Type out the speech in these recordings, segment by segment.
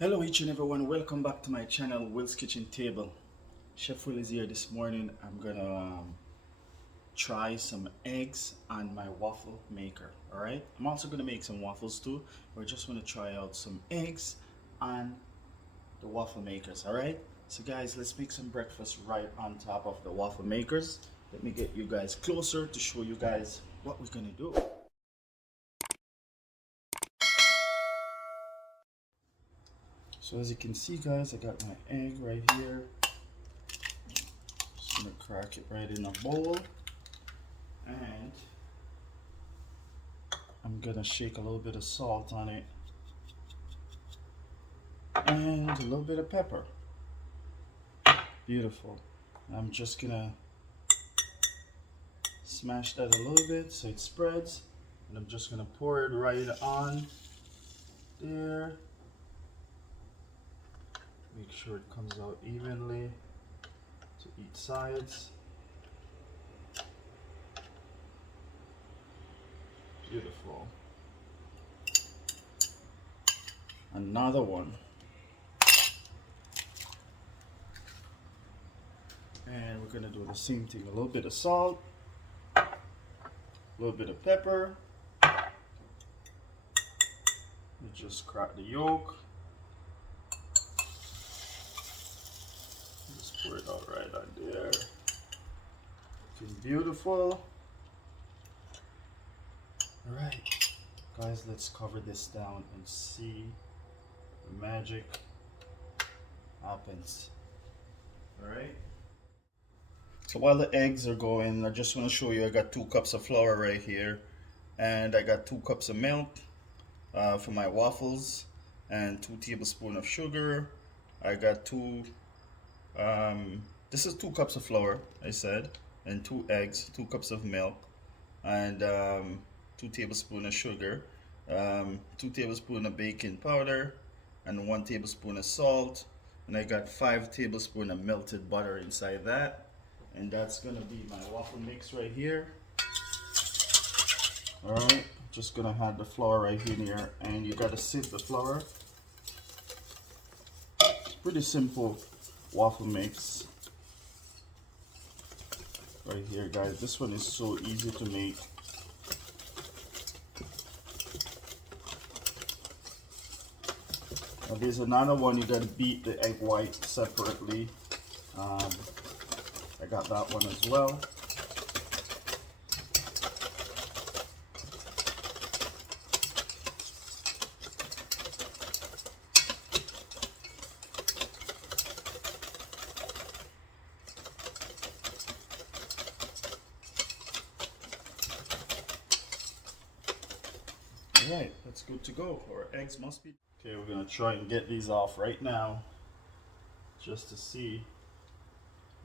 Hello each and everyone, welcome back to my channel, Will's Kitchen Table. Chef Will is here this morning. I'm gonna try some eggs on my waffle maker. Alright, I'm also gonna make some waffles too. We're just gonna try out some eggs on the waffle makers. Alright, so guys, let's make some breakfast right on top of the waffle makers. Let me get you guys closer to show you guys what we're gonna do. So as you can see guys, I got my egg right here. Just gonna crack it right in a bowl, and I'm gonna shake a little bit of salt on it and a little bit of pepper. Beautiful. I'm just gonna smash that a little bit so it spreads, and I'm just gonna pour it right on there. Make sure it comes out evenly to each sides. Beautiful. Another one. And we're gonna do the same thing. A little bit of salt, a little bit of pepper. You just crack the yolk. Just pour it out right on there. Looking beautiful. Alright, guys, let's cover this down and see the magic happens. Alright. So while the eggs are going, I just want to show you I got 2 cups of flour right here, and I got 2 cups of milk for my waffles, and 2 tablespoons of sugar. I got this is 2 cups of flour, I said, and 2 eggs, 2 cups of milk, and 2 tablespoons of sugar, 2 tablespoons of baking powder, and 1 tablespoon of salt, and I got 5 tablespoons of melted butter inside that. And that's gonna be my waffle mix right here. Alright, just gonna add the flour right in here, and you gotta sieve the flour. It's pretty simple waffle mix right here, guys. This one is so easy to make. Now there's another one, you gotta beat the egg white separately. I got that one as well. Alright, that's good to go. Our eggs must be... Okay, we're gonna try and get these off right now, just to see.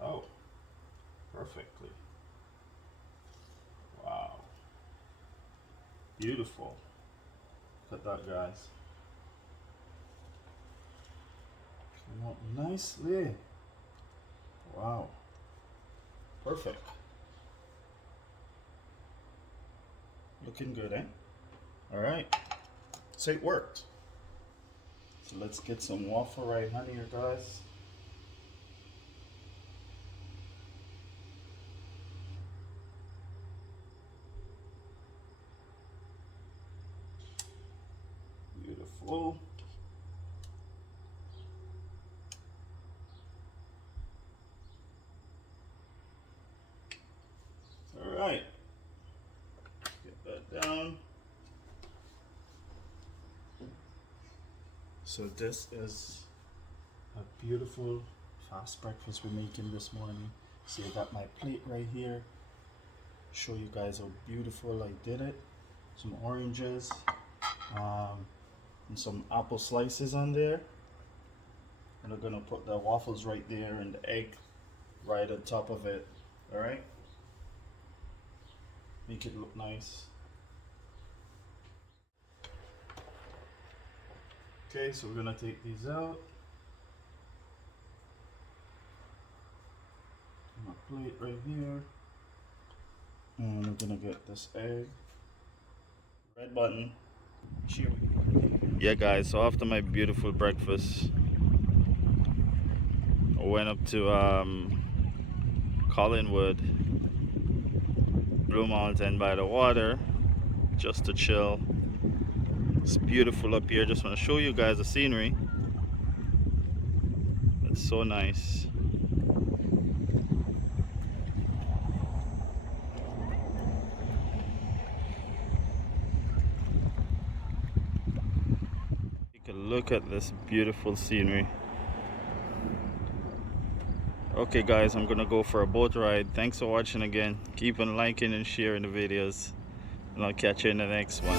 Oh, perfectly. Wow. Beautiful. Look at that, guys. Came out nicely. Wow. Perfect. Looking good, eh? Alright. So it worked. So let's get some waffle right on here, guys. Beautiful. All right. Get that down. So this is a beautiful fast breakfast we're making this morning. See, I got my plate right here. Show you guys how beautiful I did it. Some oranges, and some apple slices on there. And we're gonna put the waffles right there and the egg right on top of it. All right. Make it look nice. Okay, so we're gonna take these out. My plate right here. And we're gonna get this egg. Red button. Chewy. Yeah guys, so after my beautiful breakfast, I went up to Collinwood, Blue Mountain by the water, just to chill. It's beautiful up here. Just want to show you guys the scenery. It's so nice. Take a look at this beautiful scenery. Okay guys, I'm gonna go for a boat ride. Thanks for watching again. Keep on liking and sharing the videos, and I'll catch you in the next one.